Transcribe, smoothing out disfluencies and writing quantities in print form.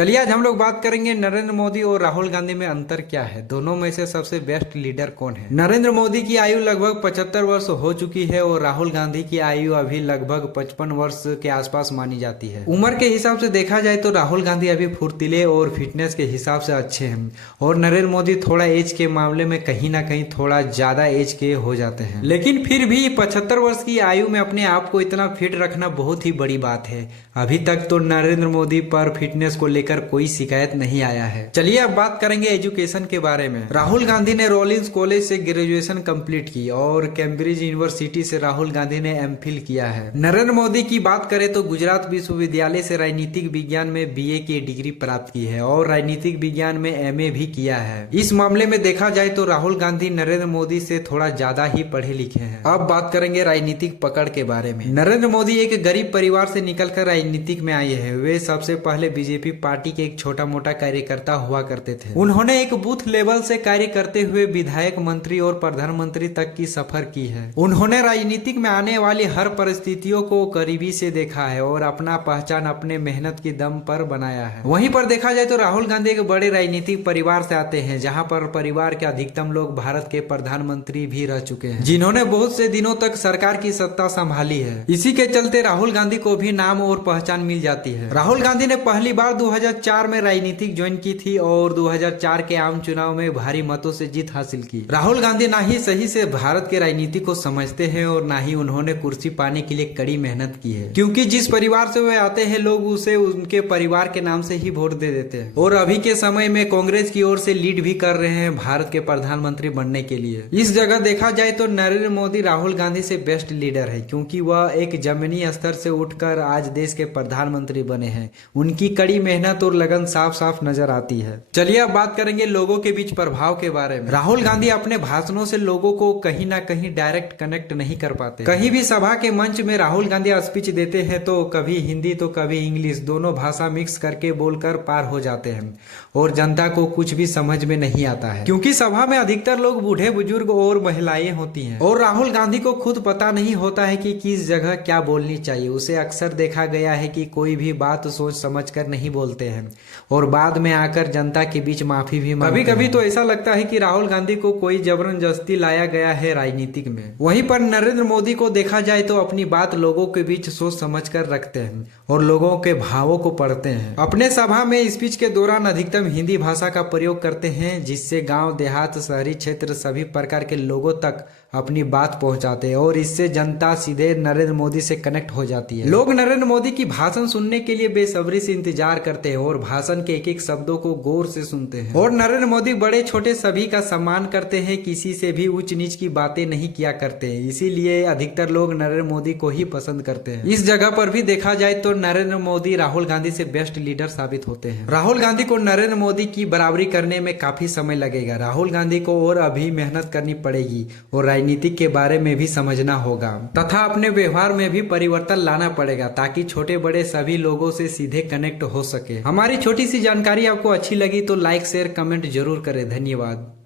चलिए आज हम लोग बात करेंगे नरेंद्र मोदी और राहुल गांधी में अंतर क्या है, दोनों में से सबसे बेस्ट लीडर कौन है। नरेंद्र मोदी की आयु लगभग 75 वर्ष हो चुकी है और राहुल गांधी की आयु अभी लगभग 55 वर्ष के आसपास मानी जाती है। उम्र के हिसाब से देखा जाए तो राहुल गांधी अभी फुर्तीले और फिटनेस के हिसाब से अच्छे हैं और नरेंद्र मोदी थोड़ा एज के मामले में कहीं ना कहीं थोड़ा ज्यादा एज के हो जाते हैं, लेकिन फिर भी 75 वर्ष की आयु में अपने आप को इतना फिट रखना बहुत ही बड़ी बात है। अभी तक तो नरेंद्र मोदी पर फिटनेस को लेकर कोई शिकायत नहीं आया है। चलिए अब बात करेंगे एजुकेशन के बारे में। राहुल गांधी ने रॉलिंस कॉलेज से ग्रेजुएशन कंप्लीट की और कैम्ब्रिज यूनिवर्सिटी से राहुल गांधी ने एमफिल किया है। नरेंद्र मोदी की बात करें तो गुजरात विश्वविद्यालय से राजनीतिक विज्ञान में बीए की डिग्री प्राप्त की है और राजनीतिक विज्ञान में एमए भी किया है। इस मामले में देखा जाए तो राहुल गांधी नरेंद्र मोदी से थोड़ा ज्यादा ही पढ़े लिखे हैं। अब बात करेंगे राजनीतिक पकड़ के बारे में। नरेंद्र मोदी एक गरीब परिवार से निकलकर राजनीतिक में आए हैं। वे सबसे पहले बीजेपी पार्टी के एक छोटा मोटा कार्यकर्ता हुआ करते थे। उन्होंने एक बूथ लेवल से कार्य करते हुए विधायक, मंत्री और प्रधानमंत्री तक की सफर की है। उन्होंने राजनीतिक में आने वाली हर परिस्थितियों को करीबी से देखा है और अपना पहचान अपने मेहनत की दम पर बनाया है। वहीं पर देखा जाए तो राहुल गांधी एक बड़े राजनीतिक परिवार से आते हैं, जहां पर परिवार के अधिकतम लोग भारत के प्रधानमंत्री भी रह चुके हैं, जिन्होंने बहुत से दिनों तक सरकार की सत्ता संभाली है। इसी के चलते राहुल गांधी को भी नाम और पहचान मिल जाती है। राहुल गांधी ने पहली बार 2004 में राजनीतिक ज्वाइन की थी और 2004 के आम चुनाव में भारी मतों से जीत हासिल की। राहुल गांधी ना ही सही से भारत के राजनीति को समझते हैं और ना ही उन्होंने कुर्सी पाने के लिए कड़ी मेहनत की है, क्योंकि जिस परिवार से वे आते हैं लोग उसे उनके परिवार के नाम से ही वोट दे देते हैं और अभी के समय में कांग्रेस की ओर से लीड भी कर रहे हैं भारत के प्रधानमंत्री बनने के लिए। इस जगह देखा जाए तो नरेंद्र मोदी राहुल गांधी से बेस्ट लीडर है, क्योंकि वह एक जमीनी स्तर से उठकर आज देश के प्रधानमंत्री बने हैं। उनकी कड़ी मेहनत और लगन साफ साफ नजर आती है। चलिए अब बात करेंगे लोगों के बीच प्रभाव के बारे में। राहुल गांधी अपने भाषणों से लोगों को कहीं ना कहीं डायरेक्ट कनेक्ट नहीं कर पाते। कहीं भी सभा के मंच में राहुल गांधी स्पीच देते हैं तो कभी हिंदी तो कभी इंग्लिश, दोनों भाषा मिक्स करके बोलकर पार हो जाते हैं और जनता को कुछ भी समझ में नहीं आता है, क्योंकि सभा में अधिकतर लोग बूढ़े बुजुर्ग और महिलाएं होती हैं और राहुल गांधी को खुद पता नहीं होता है कि किस जगह क्या बोलनी चाहिए। उसे अक्सर देखा गया है कि कोई भी बात सोच समझ कर नहीं बोलते हैं और बाद में आकर जनता के बीच माफी भी मांगते हैं। कभी कभी तो ऐसा लगता है कि राहुल गांधी को कोई जबरदस्ती लाया गया है राजनीतिक में। वहीं पर नरेंद्र मोदी को देखा जाए तो अपनी बात लोगों के बीच सोच समझ कर रखते हैं और लोगों के भावों को पढ़ते हैं। अपने सभा में स्पीच के दौरान अधिकतम हिंदी भाषा का प्रयोग करते हैं, जिससे गांव देहात शहरी क्षेत्र सभी प्रकार के लोगों तक अपनी बात पहुंचाते हैं और इससे जनता सीधे नरेंद्र मोदी से कनेक्ट हो जाती है। लोग नरेंद्र मोदी की भाषण सुनने के लिए बेसब्री से इंतजार करते हैं और भाषण के एक एक शब्दों को गौर से सुनते हैं और नरेंद्र मोदी बड़े छोटे सभी का सम्मान करते हैं, किसी से भी ऊंच नीच की बातें नहीं किया करते हैं। इसीलिए अधिकतर लोग नरेंद्र मोदी को ही पसंद करते हैं। इस जगह पर भी देखा जाए तो नरेंद्र मोदी राहुल गांधी से बेस्ट लीडर साबित होते हैं। राहुल गांधी को नरेंद्र मोदी की बराबरी करने में काफी समय लगेगा। राहुल गांधी को और अभी मेहनत करनी पड़ेगी और राजनीति के बारे में भी समझना होगा तथा अपने व्यवहार में भी परिवर्तन लाना पड़ेगा, ताकि छोटे बड़े सभी लोगों से सीधे कनेक्ट हो सके। हमारी छोटी सी जानकारी आपको अच्छी लगी तो लाइक शेयर कमेंट जरूर करें। धन्यवाद।